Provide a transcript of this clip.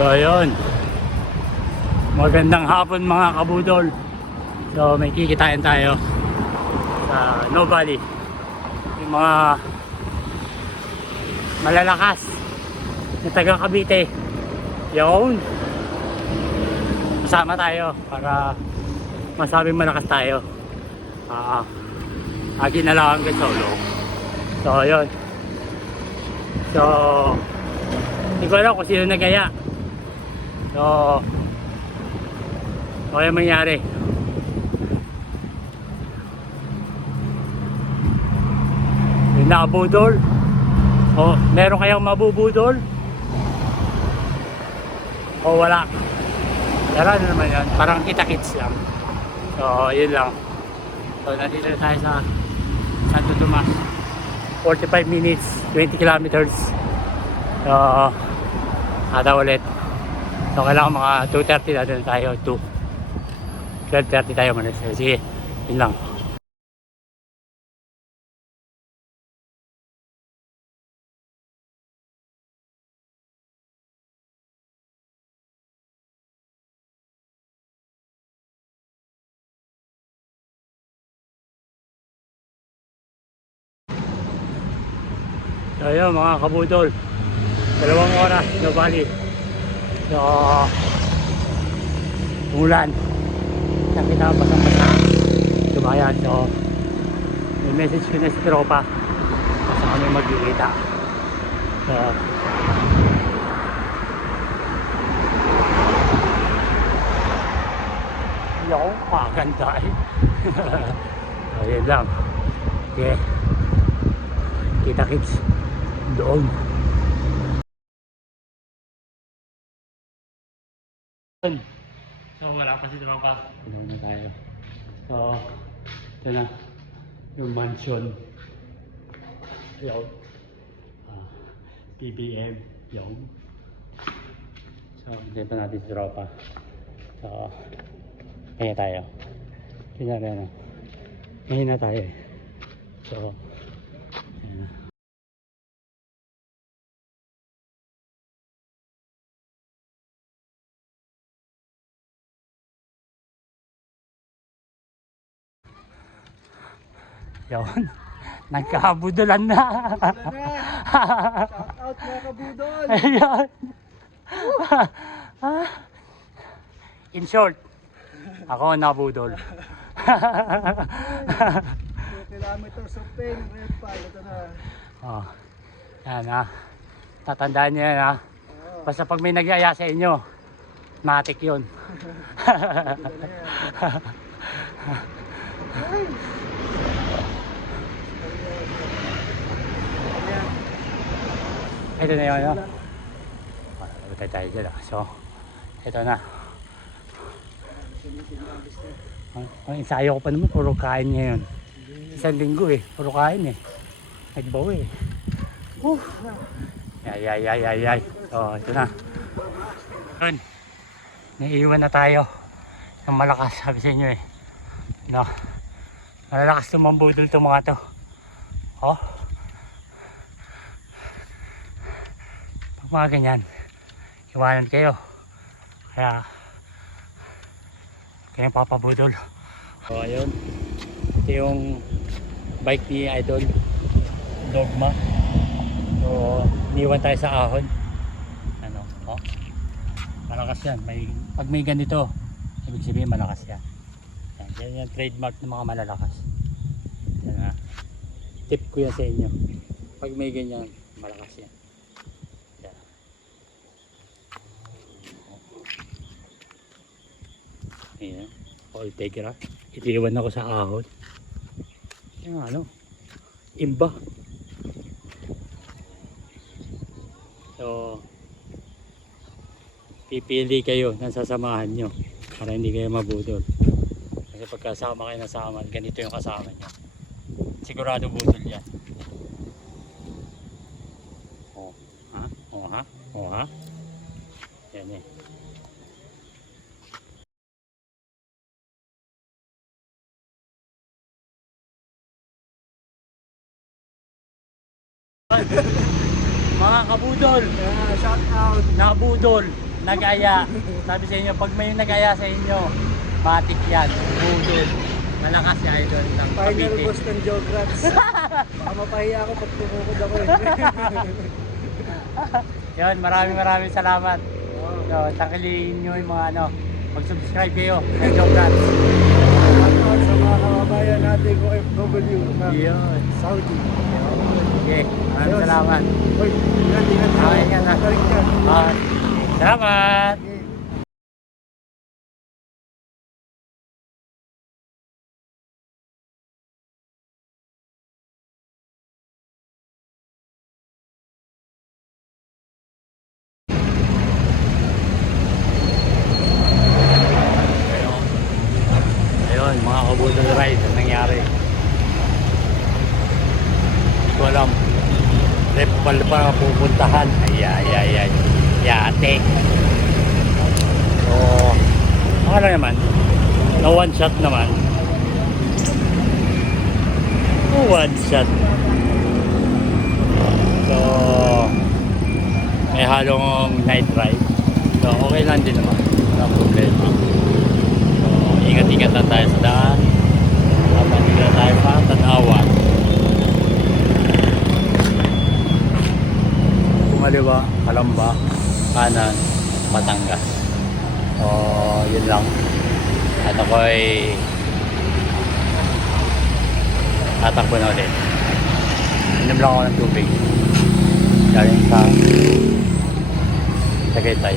So ayun, magandang hapon mga kabudol. So may kikitain tayo sa No Valley, yung mga malalakas na taga Cavite. Yun, kasama tayo para masabing malakas tayo. Agi na lang ang solo. So ayun, so hindi ko alam kung sino nagaya. So ano yung mangyari? Yung nakabudol, o meron kayang mabubudol o wala. Pero ano naman yan, parang kita-kits lang. So yun lang. So nandito tayo sa Santo Tomas, 45 minutes, 20 kilometers. So ada ulit. So kailangan mga 2:30 na doon tayo, 12:30 tayo manas. Sige, yun lang. So yun mga kabudol, 2 oras, No Valley. So ulan, nakita basang-basa, tumayan. So may message ko na si tropa kasi kami magkikita. So yung maganda eh. So yun lang. Okay, kita kits doon. So wala pa si tropa. Doon tayo. So ito na yung mansion. Yung PBM yung. So dito natin si tropa. So kaya tayo. Tingnan na. Ngayon na tayo eh. So ayan na. Yun, nagkabudolan na. Shout out mga kabudol. Ayun. In short, ako ang nabudol. 2 kilometers of pain, red file, ito na. Oh, yan ha. Tatandaan niyo yan ha. Basta pag may nagyaya sa inyo, matik yun. Ito na yun, no? Matay tayo dyan. So, ito na. Ang ensayo ko pa naman, puro kain ngayon. Isang linggo eh, puro kain eh. Nagbaw eh. Ay. So, ito na. Yun. Naiiwan na tayo ng malakas, sabi sa inyo eh. No? Malalakas tumambudol itong mga to. Oh. Mga ganyan, iwanan kayo, kaya kayong papabudol. So ayun, ito yung bike ni Idol Dogma. So iniwan tayo sa ahon. Ano, oh, malakas yan. Pag may ganito, ibig sabihin malakas yan. Yan yung trademark ng mga malalakas. Yan, ha? Tip ko yan sa inyo, pag may ganyan, malakas yan. Ayan, all tegra. Itiwan ako sa ahon. Yung ano, imba. So pipili kayo ng sasamahan nyo para hindi kayo mabudol. Kasi pagkasama kayo nasama, ganito yung kasama nyo, sigurado budol yan. Oh ha? Oh ha? Oh ha? Yan eh. Mga kabudol, Shout out. nabudol. nag-aya. Sabi sa inyo, pag may nag-aya sa inyo, matik yan. Budol. Malakas si Idol ng Final Cavite. boss ng Jograts. Baka mapahiya ako pag tumukod ako eh. Yun, maraming salamat. Oo. So, tangkiliin nyo yung mga ano, mag-subscribe kayo kay Jograts. Shoutout sa mga kababayan natin ko FW na Yun. Saudi. Okay, maraming salamat. Uy, ingat. Okay, ingat ha. Balik ka. Okay. Salamat! Okay. Ayun, mga kabudol ride ang nangyari. Hindi ko alam. Repal pa pupuntahan. Ay. Yate. So, ano naman? Na one shot naman. One shot. So, may halong night ride. So, okay lang din naman. Walang problema. So, ingat-ingat lang tayo sa daan. Habang hindi na tayo pa tanawan. Kumaliwa, Kalamba, kanan, Batangas. So, yun lang. At ako ay tatakbo na ulit. Inom lang ako ng tubig. Galing sa Tagaytay.